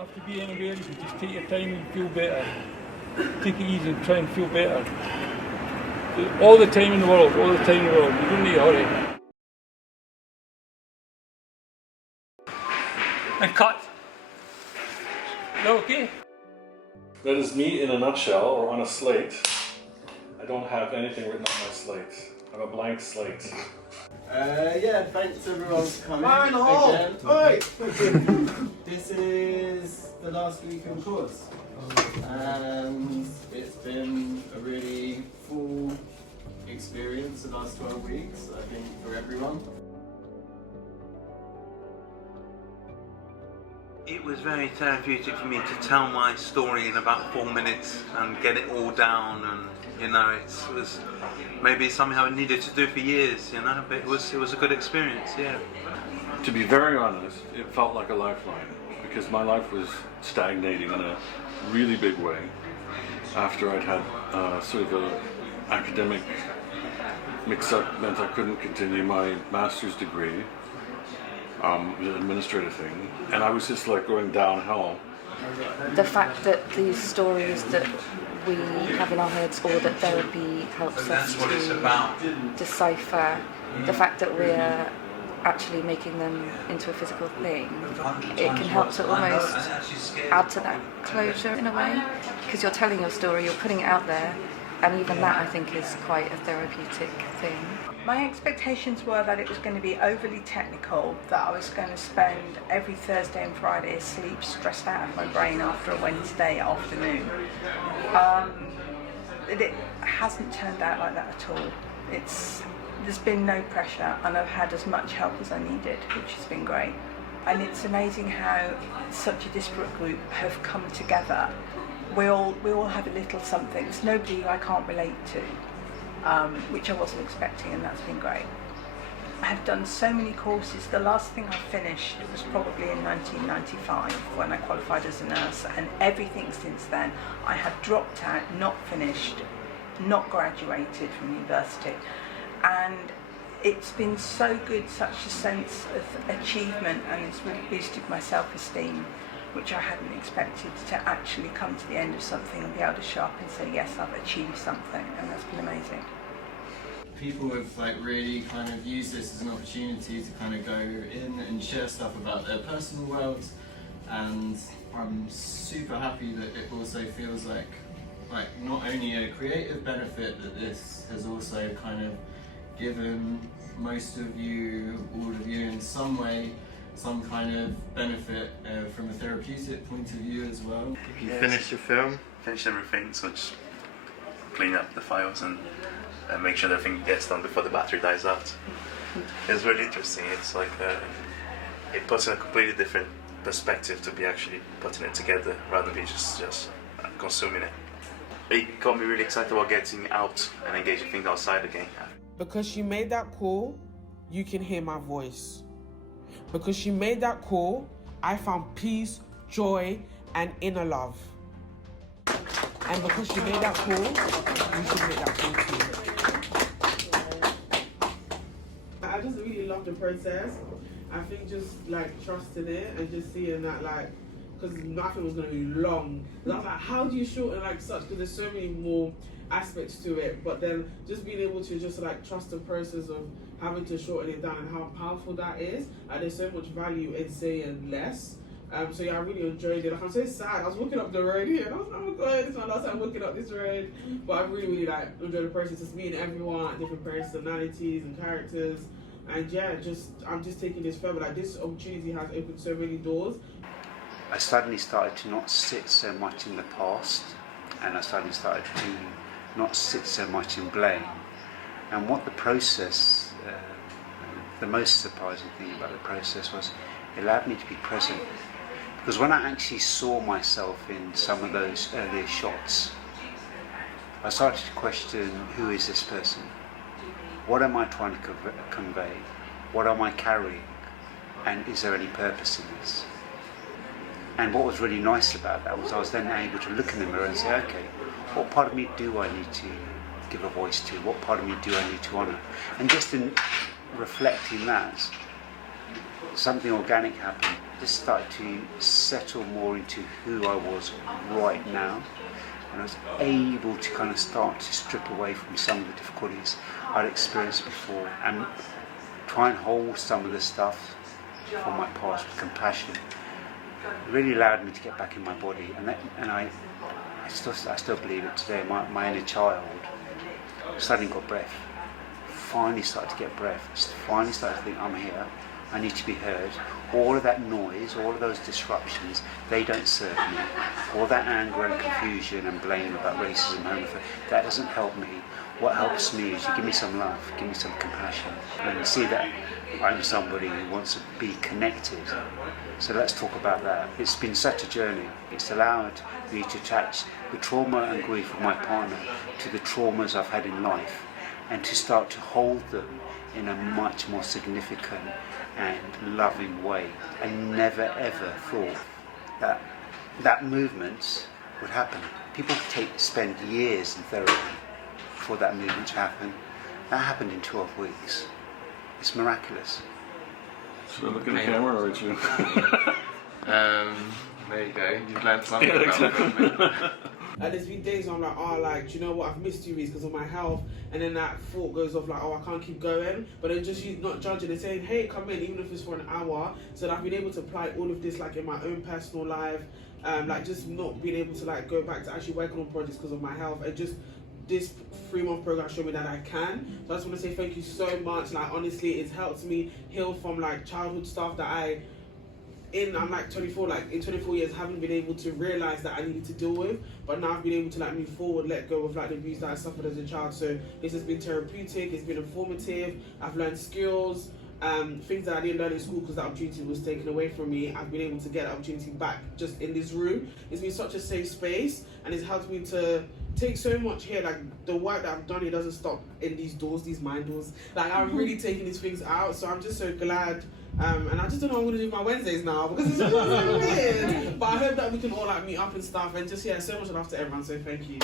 have to be anywhere. You can just take your time and feel better. Take it easy and try and feel better. All the time in the world, all the time in the world. You don't need to hurry. And cut. Is that okay? That is me in a nutshell, or on a slate. I don't have anything written on my slate. I'm a blank slate. Yeah, thanks everyone for coming again. This is the last weekend course, and it's been a really full experience the last 12 weeks, I think, for everyone. It was very therapeutic for me to tell my story in about 4 minutes and get it all down, and you know, it was maybe something I needed to do for years, you know, but it was a good experience, yeah. To be very honest, it felt like a lifeline, because my life was stagnating in a really big way after I'd had sort of an academic mix-up meant I couldn't continue my master's degree. The administrative thing, and I was just like going downhill. The fact that these stories that we have in our heads, or that therapy helps us to decipher, the fact that we're actually making them into a physical thing, it can help to almost add to that closure in a way, because you're telling your story, you're putting it out there, and even that I think is quite a therapeutic thing. My expectations were that it was going to be overly technical, that I was going to spend every Thursday and Friday asleep, stressed out of my brain after a Wednesday afternoon. It hasn't turned out like that at all. There's been no pressure, and I've had as much help as I needed, which has been great. And it's amazing how such a disparate group have come together. We all have a little something. There's nobody I can't relate to. Which I wasn't expecting, and that's been great. I have done so many courses. The last thing I finished was probably in 1995 when I qualified as a nurse, and everything since then I have dropped out, not finished, not graduated from university, and it's been so good, such a sense of achievement, and it's really boosted my self-esteem, which I hadn't expected, to actually come to the end of something and be able to show up and say, yes, I've achieved something, and that's been amazing. People have really kind of used this as an opportunity to kind of go in and share stuff about their personal worlds, and I'm super happy that it also feels like not only a creative benefit, that this has also kind of given most of you, all of you in some way, some kind of benefit from a therapeutic point of view as well. You finished your film? Finished everything, so just clean up the files and make sure everything gets done before the battery dies out. It's really interesting. It's like it puts in a completely different perspective to be actually putting it together rather than be just consuming it. It got me really excited about getting out and engaging things outside again. Because you made that call, you can hear my voice. Because she made that call, I found peace, joy, and inner love. And because she made that call, you should make that call too. I just really love the process. I think just trusting it and just seeing that because nothing was going to be long. I was like, how do you shorten such? Because there's so many more aspects to it, but then just being able to just trust the process of having to shorten it down and how powerful that is, and there's so much value in saying less. So yeah, I really enjoyed it. I'm so sad. I was walking up the road here and I was like, oh my god, this is my last time walking up this road. But I really enjoyed the process, just meeting everyone, different personalities and characters, and yeah, I'm just taking this further. This opportunity has opened so many doors. I suddenly started to not sit so much in the past, and I suddenly started to not sit so much in blame. And what the process, the most surprising thing about the process was it allowed me to be present. Because when I actually saw myself in some of those earlier shots, I started to question, who is this person? What am I trying to convey? What am I carrying? And is there any purpose in this? And what was really nice about that was I was then able to look in the mirror and say, okay, what part of me do I need to give a voice to? What part of me do I need to honour? And just in reflecting that, something organic happened. just started to settle more into who I was right now. And I was able to kind of start to strip away from some of the difficulties I'd experienced before and try and hold some of the stuff from my past with compassion. It really allowed me to get back in my body, and I still believe it today. My inner child suddenly got breath. Finally started to get breath. Just finally started to think, I'm here. I need to be heard. All of that noise, all of those disruptions, they don't serve me. All that anger and confusion and blame about racism, homophobia, that doesn't help me. What helps me is you give me some love, give me some compassion, and see that I'm somebody who wants to be connected. So let's talk about that. It's been such a journey. It's allowed me to attach the trauma and grief of my partner to the traumas I've had in life, and to start to hold them in a much more significant and loving way. I never ever thought that movement would happen. People spend years in therapy for that movement to happen. That happened in 12 weeks. It's miraculous. Should I look at the camera or at you? There you go. You've learned something about me. Like there's been days I'm like, oh, like, do you know what, I've missed you because of my health, and then that thought goes off like, oh, I can't keep going, but then just you not judging and saying, hey, come in, even if it's for an hour, so that I've been able to apply all of this like in my own personal life, like just not being able to like go back to actually working on projects because of my health, and just this 3-month program showed me that I can. So I just want to say thank you so much. Like honestly, it's helped me heal from like childhood stuff that I'm like 24, like in 24 years haven't been able to realize that I needed to deal with, but now I've been able to like move forward, let go of like the abuse that I suffered as a child. So this has been therapeutic, it's been informative, I've learned skills, things that I didn't learn in school because that opportunity was taken away from me. I've been able to get that opportunity back just in this room. It's been such a safe space, and it's helped me to take so much here. Like the work that I've done here doesn't stop in these doors, these mind doors. Like I'm really taking these things out, so I'm just so glad. And I just don't know what I'm going to do with my Wednesdays now because it's just so weird. But I hope that we can all like meet up and stuff, and just so much love to everyone. So thank you.